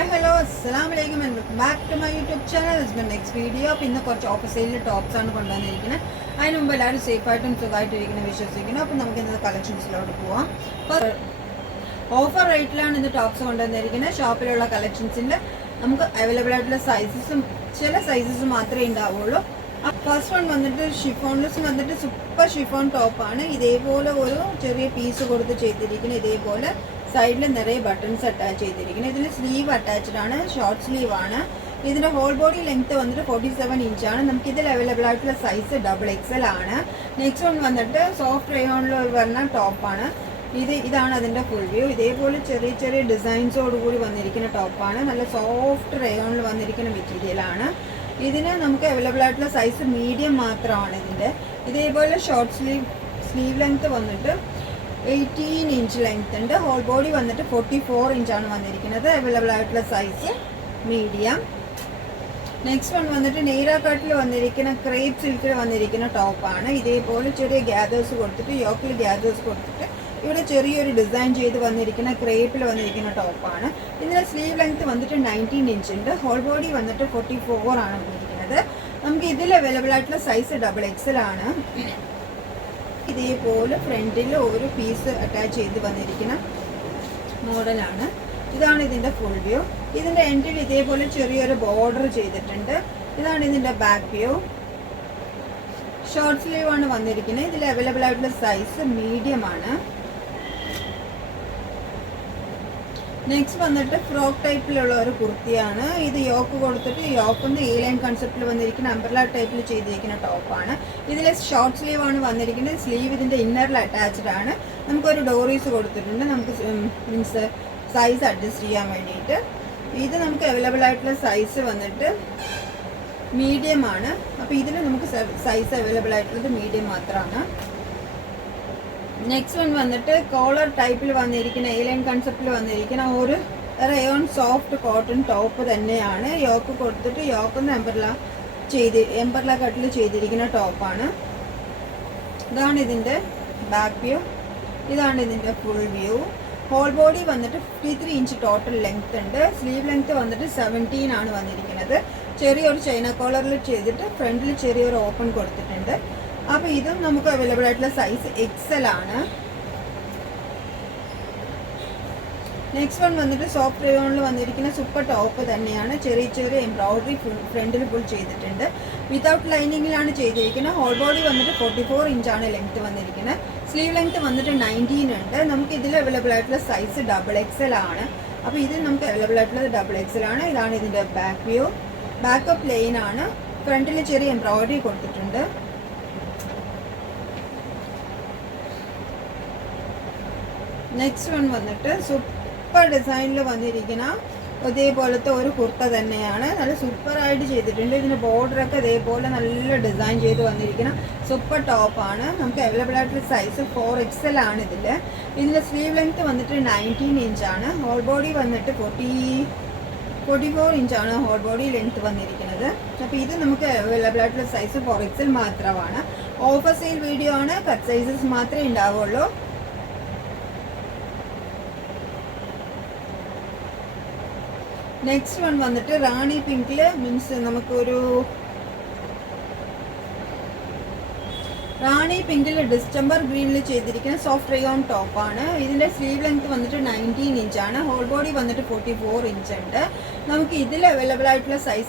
Hi, hello, assalamu alaikum and welcome back to my YouTube channel. This is my next video. പിന്നെ കുറച്ച് offer സെയിലിൽ tops ആണ് കൊണ്ടുവന്നിരിക്കുന്നത്. അതിന് മുമ്പ് എല്ലാവരും സേഫ് ആയിട്ടും സുഖമായിട്ടിരിക്കുന്ന വിശ്വസിക്കുന്നു. അപ്പോൾ നമുക്ക് ഇന്നത്തെ കളക്ഷൻസിലോട്ട് പോവാം. ഓഫർ റേറ്റിലാണ് ഇന്ന് ടോപ്സ് കൊണ്ടുവന്നിരിക്കുന്നത്. ഷോപ്പിലുള്ള കളക്ഷൻസിൽ നമുക്ക് അവൈലബിൾ ആയിട്ടുള്ള സൈസസും ചില സൈസസ് മാത്രമേ ഉണ്ടാവുള്ളൂ. ഫസ്റ്റ് വൺ വന്നിട്ട് ഷിഫോൺലെസ് വന്നിട്ട് സൂപ്പർ ഷിഫോൺ ടോപ്പാണ്. ഇതേപോലെ ഒരു ചെറിയ പീസ് കൊടുത്ത് ചെയ്തിരിക്കുന്നത്. ഇതേപോലെ സൈഡിൽ നിറയെ ബട്ടൺസ് അറ്റാച്ച് ചെയ്തിരിക്കുന്നത്. ഇതിൽ സ്ലീവ് അറ്റാച്ച്ഡ് ആണ്, ഷോർട്ട് സ്ലീവ് ആണ്. ഇതിൻ്റെ ഹോൾ ബോഡി ലെങ്ത് വന്നിട്ട് 47 ഇഞ്ചാണ്. നമുക്കിതിൽ അവൈലബിൾ ആയിട്ടുള്ള സൈസ് XXL ആണ്. നെക്സ്റ്റ് വൺ വന്നിട്ട് സോഫ്റ്റ് റയോണിൽ വരുന്ന ടോപ്പാണ്. ഇതാണ് അതിൻ്റെ ഫുൾ വ്യൂ. ഇതേപോലെ ചെറിയ ചെറിയ ഡിസൈൻസോടുകൂടി വന്നിരിക്കുന്ന ടോപ്പാണ്. നല്ല സോഫ്റ്റ് റയോണിൽ വന്നിരിക്കുന്ന മെറ്റീരിയലാണ്. ഇതിന് നമുക്ക് അവൈലബിൾ ആയിട്ടുള്ള സൈസ് മീഡിയം മാത്രമാണ്. ഇതേപോലെ ഷോർട്ട് സ്ലീവ് ലെങ്ത് വന്നിട്ട് 18 ഇഞ്ച് ലെങ്ത് ഉണ്ട്. ഹോൾ ബോഡി വന്നിട്ട് 44 ഇഞ്ചാണ് വന്നിരിക്കുന്നത്. അവൈലബിൾ ആയിട്ടുള്ള സൈസ് മീഡിയം. നെക്സ്റ്റ് വൺ വന്നിട്ട് നെയ്റ കട്ടിൽ വന്നിരിക്കുന്ന ക്രേപ്പ് സിൽക്കിൽ വന്നിരിക്കുന്ന ടോപ്പാണ്. ഇതേപോലെ ചെറിയ ഗ്യാദേഴ്സ് കൊടുത്തിട്ട് യോക്കിൽ ഗ്യാദേഴ്സ് കൊടുത്തിട്ട് ഇവിടെ ചെറിയൊരു ഡിസൈൻ ചെയ്ത് വന്നിരിക്കുന്ന ക്രേപ്പിൽ വന്നിരിക്കുന്ന ടോപ്പാണ്. ഇതിൻ്റെ സ്ലീവ് ലെങ്ത് വന്നിട്ട് 19 ഇഞ്ച് ഉണ്ട്. ഹോൾ ബോഡി വന്നിട്ട് 44 ആണ് വന്നിരിക്കുന്നത്. നമുക്ക് ഇതിൽ അവൈലബിൾ ആയിട്ടുള്ള സൈസ് XXL ആണ്. ഇതേപോലെ ഫ്രണ്ടിൽ ഒരു പീസ് അറ്റാച്ച് ചെയ്ത് വന്നിരിക്കുന്ന മോഡലാണ്. ഇതാണ് ഇതിൻ്റെ ഫുൾ വ്യൂ. ഇതിൻ്റെ എൻഡിൽ ഇതേപോലെ ചെറിയൊരു ബോർഡർ ചെയ്തിട്ടുണ്ട്. ഇതാണ് ഇതിൻ്റെ ബാക്ക് വ്യൂ. ഷോർട്ട് സ്ലീവ് ആണ് വന്നിരിക്കുന്നത്. ഇതിൽ അവൈലബിൾ ആയിട്ടുള്ള സൈസ് മീഡിയം ആണ്. നെക്സ്റ്റ് വന്നിട്ട് ഫ്രോക്ക് ടൈപ്പിലുള്ള ഒരു കുർത്തിയാണ്. ഇത് യോക്ക് കൊടുത്തിട്ട് യോക്കൊന്ന് എ ലൈൻ കൺസെപ്റ്റിൽ വന്നിരിക്കുന്ന അംബ്രല ടൈപ്പിൽ ചെയ്തിരിക്കുന്ന ടോപ്പാണ്. ഇതിൽ ഷോർട്ട് സ്ലീവ് ആണ് വന്നിരിക്കുന്നത്. സ്ലീവ് ഇതിൻ്റെ ഇന്നറിൽ അറ്റാച്ച്ഡ് ആണ്. നമുക്കൊരു ഡോറീസ് കൊടുത്തിട്ടുണ്ട്. നമുക്ക് മീൻസ് സൈസ് അഡ്ജസ്റ്റ് ചെയ്യാൻ വേണ്ടിയിട്ട്. ഇത് നമുക്ക് അവൈലബിൾ ആയിട്ടുള്ള സൈസ് വന്നിട്ട് മീഡിയം ആണ്. അപ്പോൾ ഇതിൽ നമുക്ക് സൈസ് അവൈലബിൾ ആയിട്ടുള്ളത് മീഡിയം മാത്രമാണ്. നെക്സ്റ്റ് വൺ വന്നിട്ട് കോളർ ടൈപ്പിൽ വന്നിരിക്കുന്ന എ ലൈൻ കൺസെപ്റ്റിൽ വന്നിരിക്കുന്ന ഒരു റയോൺ സോഫ്റ്റ് കോട്ടൺ ടോപ്പ് തന്നെയാണ്. യോക്ക് കൊടുത്തിട്ട് യോക്കൊന്ന് എംബർല കട്ടിൽ ചെയ്തിരിക്കുന്ന ടോപ്പാണ്. ഇതാണ് ഇതിൻ്റെ ബാക്ക് വ്യൂ. ഇതാണ് ഇതിൻ്റെ ഫുൾ വ്യൂ. ഹോൾ ബോഡി വന്നിട്ട് 53 ഇഞ്ച് ടോട്ടൽ ലെങ്ത് ഉണ്ട്. സ്ലീവ് ലെങ്ത് വന്നിട്ട് 17 ആണ് വന്നിരിക്കുന്നത്. ചെറിയൊരു ചൈന കോളറിൽ ചെയ്തിട്ട് ഫ്രണ്ടിൽ ചെറിയൊരു ഓപ്പൺ കൊടുത്തിട്ടുണ്ട്. അപ്പോൾ ഇതും നമുക്ക് അവൈലബിൾ ആയിട്ടുള്ള സൈസ് XL ആണ്. നെക്സ്റ്റ് വൺ വന്നിട്ട് സോഫ്റ്റ് റയോണിൽ വന്നിരിക്കുന്ന സൂപ്പർ ടോപ്പ് തന്നെയാണ്. ചെറിയ ചെറിയ എംബ്രോയിഡറി ഫ്രണ്ടിൽ ഫുൾ ചെയ്തിട്ടുണ്ട്. വിതൗട്ട് ലൈനിങ്ങിലാണ് ചെയ്തിരിക്കുന്നത്. ഹോൾ ബോഡി വന്നിട്ട് 44 ഇഞ്ചാണ് ലെങ്ത് വന്നിരിക്കുന്നത്. സ്ലീവ് ലെങ്ത് വന്നിട്ട് 19 ഉണ്ട്. നമുക്ക് ഇതിൽ അവൈലബിൾ ആയിട്ടുള്ള സൈസ് XXL ആണ്. അപ്പോൾ ഇതിൽ നമുക്ക് അവൈലബിൾ ആയിട്ടുള്ളത് XXL ആണ്. ഇതാണ് ഇതിൻ്റെ ബാക്ക് വ്യൂ. ബാക്ക് പ്ലെയിൻ ആണ്. ഫ്രണ്ടിൽ ചെറിയ എംബ്രോയിഡറി കൊടുത്തിട്ടുണ്ട്. നെക്സ്റ്റ് വൺ വന്നിട്ട് സൂപ്പർ ഡിസൈനിൽ വന്നിരിക്കുന്ന ഇതേപോലത്തെ ഒരു കുർത്ത തന്നെയാണ്. നല്ല സൂപ്പറായിട്ട് ചെയ്തിട്ടുണ്ട്. ഇതിൻ്റെ ബോർഡറൊക്കെ ഇതേപോലെ നല്ല ഡിസൈൻ ചെയ്ത് വന്നിരിക്കുന്ന സൂപ്പർ ടോപ്പാണ്. നമുക്ക് അവൈലബിൾ ആയിട്ടുള്ള സൈസ് 4XL ആണ്. ഇതിൻ്റെ സ്ലീവ് ലെങ്ത് വന്നിട്ട് 19 ഇഞ്ചാണ്. ഹോൾ ബോഡി വന്നിട്ട് 44 ഇഞ്ചാണ് ഹോൾ ബോഡി ലെങ്ത് വന്നിരിക്കുന്നത്. അപ്പോൾ ഇത് നമുക്ക് അവൈലബിൾ ആയിട്ടുള്ള സൈസ് 4XL മാത്രമാണ്. ഓഫർ സെയിൽ വീഡിയോ ആണ്. കട്ട് സൈസസ് മാത്രമേ ഉണ്ടാവുള്ളൂ. നെക്സ്റ്റ് വൺ വന്നിട്ട് റാണി പിങ്കിൽ മീൻസ് നമുക്കൊരു റാണി പിങ്കിൽ ഡിസ്റ്റംബർ ഗ്രീനിൽ ചെയ്തിരിക്കുന്ന സോഫ്റ്റ് റയോൺ ടോപ്പാണ്. ഇതിൻ്റെ സ്ലീവ് ലെങ്ത് വന്നിട്ട് 19 ഇഞ്ചാണ്. ഹോൾ ബോഡി വന്നിട്ട് 44 ഇഞ്ച് ഉണ്ട്. നമുക്ക് ഇതിൽ അവൈലബിൾ ആയിട്ടുള്ള സൈസ്